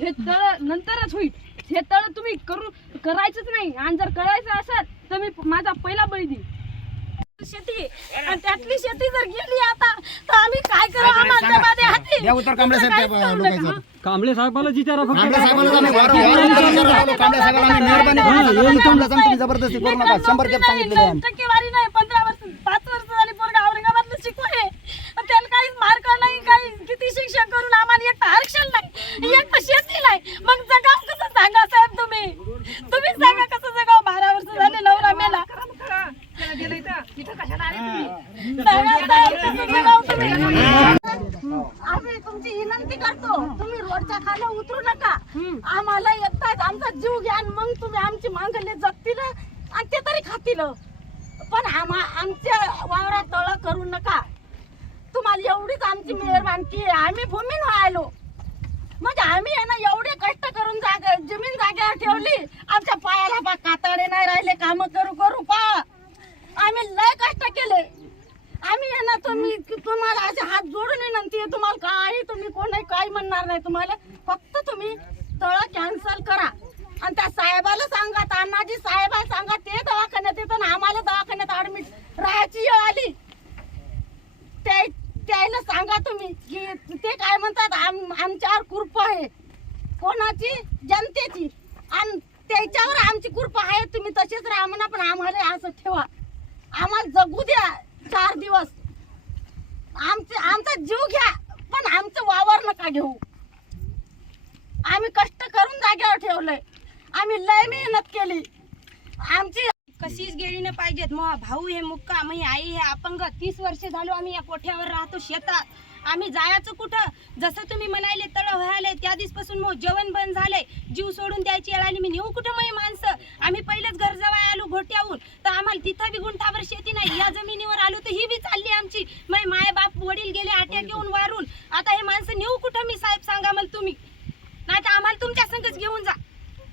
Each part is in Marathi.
हे तळ नंतरच होईल. हे तळ तुम्ही करायचंच नाही. आणि जर करायचं असेल तर मी माझा पहिला बळी देईन. शेती आणि त्यातली शेती जर गेली आता तर आम्ही काय करू? आम्हाला मध्ये हाती द्या उत्तर कांबळे साहेब लोकांचं. कांबळे साहेबाला विचारा फक्त. कांबळे साहेबांना आम्ही कांबळे साहेबांना आम्ही मेहरबानी करून तुम्ही जबरदस्ती करू नका. 100 खेप सांगितलेले आहे. टक्केवारी नाही. 15 वर्ष 5 वर्ष झाली पोरगा औरंगाबादला शिकवले. त्याला काहीच मार्क नाही. काही किती शिक्षण करून आम्हाला एक आरक्षण नाही, एक शेती नाही. मग जगाव कसं सांगा साहेब? तुम्ही सांगा कसं जगाव? 12 वर्ष झाले नवरा मेला. आम्ही तुमची विनंती करतो, तुम्ही रोडच्या खाली उतरू नका. आम्हाला एकटाच आमचा जीव घ्या. मग तुम्ही आमची मागले जगतील आणि ते तरी खातील. पण आमच्या वावरात तळ करू नका. तुम्हाला एवढीच आमची मेहरबानी. आम्ही भूमीन व्हायलो म्हणजे आम्ही आहे ना एवढे कष्ट करून जमीन जागेवर ठेवली. आमच्या पायाला पा कातडे नाही राहिले. काम करू करू पा आम्ही लय कष्ट केले. आम्ही आहे ना तुम्हाला असे हात जोडून विनंती आहे. तुम्हाला काही तुम्ही कोणी काही म्हणणार नाही. तुम्हाला फक्त तुम्ही तळ कॅन्सल करा आणि त्या साहेबाला सांगा, तानाजी साहेबाला सांगा. ते दवाखान्यात येतं ना आम्हाला दवाखान्यात ऍडमिट राहायची वेळ आली. त्याला सांगा तुम्ही की ते काय म्हणतात आमच्यावर कृपा आहे. कोणाची? जनतेची. आणि त्याच्यावर आमची कृपा आहे. तुम्ही तसेच राहा म्हणा, पण आम्हाला असं ठेवा. आम्हाला जगू द्या 4 दिवस. आमचा जीव घ्या पण आमचं वावर नका घेऊ. आम्ही कष्ट करून जागेवर ठेवलंय. आम्ही लय मेहनत केली. आमची कशीच गेली नाही पाहिजेत. मग भाऊ हे मुक्का, मग आई हे अपंग. 30 वर्ष झालो आम्ही या कोठ्यावर राहतो शेतात. आम्ही जायचं कुठं? जसं तुम्ही म्हणाले तळ व्हायले त्या दिवसपासून मग जेवण बंद झालंय. जीव सोडून द्यायची वेळ आली. मी नेऊ कुठं मग माणसं? आम्ही पहिलेच घर जवळ आलो घोट्याहून, तर आम्हाला तिथं बी गुंठावर शेती नाही. या जमिनीवर आलो तर ही बी चालली आमची. मग माय बाप वडील गेले आट्या घेऊन वारून. आता हे माणसं नेऊ कुठं मी? साहेब सांगा मला तुम्ही. नाही तर आम्हाला तुमच्या संगच घेऊन जा.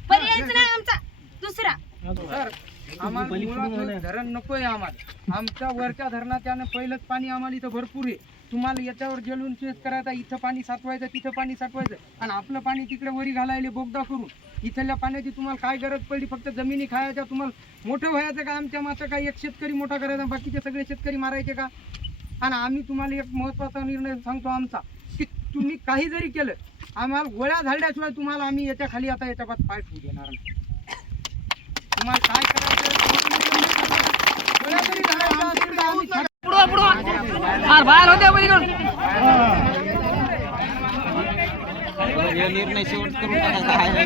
पर्यायच नाही आमचा दुसरा. आम्हाला धरण नकोय. आम्हाला आमच्या वरच्या धरणाच्यानं पहिलंच पाणी आम्हाला इथं भरपूर आहे. तुम्हाला याच्यावर जेलून चेस करायचा. इथं पाणी साठवायचं, तिथं पाणी साठवायचं आणि आपलं पाणी तिकडे वरी घालायला बोगदा करून. इथल्या पाण्याची तुम्हाला काय गरज पडली? फक्त जमिनी खायच्या. तुम्हाला मोठं व्हायचं का? आमच्या मात्र काय एक शेतकरी मोठा करायचा, बाकीचे सगळे शेतकरी मारायचे का? आणि आम्ही तुम्हाला एक महत्त्वाचा निर्णय सांगतो आमचा, की तुम्ही काही जरी केलं आम्हाला गोळ्या झाडल्याशिवाय तुम्हाला आम्ही याच्या खाली आता याच्या बात पाय ठेवू देणार नाही. तुम्हाला काय करायचं गोळ्या जरी झाडायच्या असतील तर आम्ही निर्णय शेवट करून टाकायचा आहे.